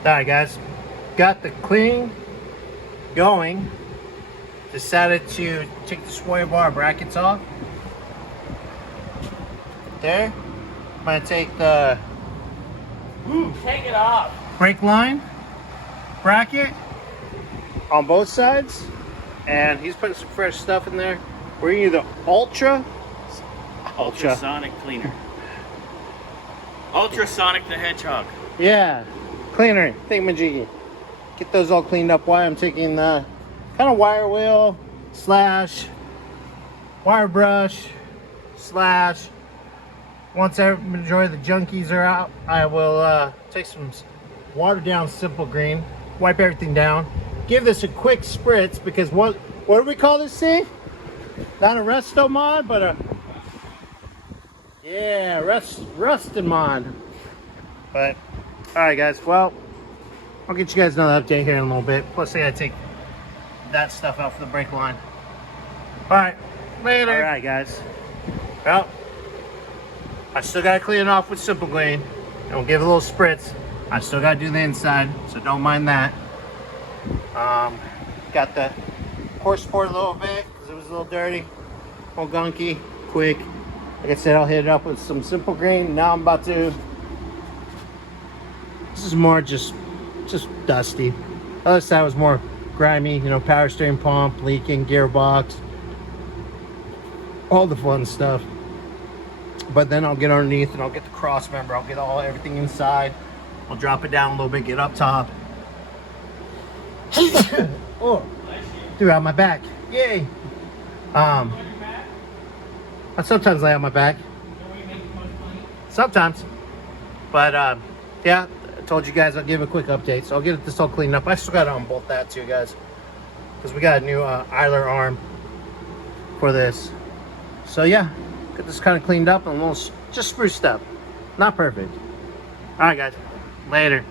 Alright guys, got the cleaning going. Decided to take the sway bar brackets off. There. I'm gonna take the Take it off. brake line bracket on both sides. And he's putting some fresh stuff in there. We're gonna use the Ultrasonic cleaner. Ultrasonic the Hedgehog. Yeah, cleaner, thingamajiggy. Get those all cleaned up. Why I'm taking the kind of wire wheel slash wire brush slash. Once the majority of the junkies are out, I will take some watered down Simple Green, wipe everything down, give this a quick spritz because what do we call this thing? Not a resto mod, but a rustin mod. But all right, guys. Well, I'll get you guys another update here in a little bit. Plus, I gotta take that stuff out for the brake line. All right, later. All right, guys. Well, I still gotta clean it off with Simple Clean. And we'll give it a little spritz. I still gotta do the inside, so don't mind that. Got the horse support a little bit because it was a little dirty, a little gunky. Quick. Like I said, I'll hit it up with some Simple Green. Now I'm about to. This is more just dusty. The other side was more grimy, you know, power steering pump, leaking, gearbox, all the fun stuff. But then I'll get underneath and I'll get the cross member. I'll get everything inside. I'll drop it down a little bit, get up top. Oh, threw out my back. Yay. I sometimes lay on my back. Sometimes. But yeah, I told you guys I'll give a quick update. So I'll get this all cleaned up. I still got to unbolt that too, guys. Because we got a new idler arm for this. So yeah, get this kind of cleaned up and a little just spruced up. Not perfect. All right, guys. Later.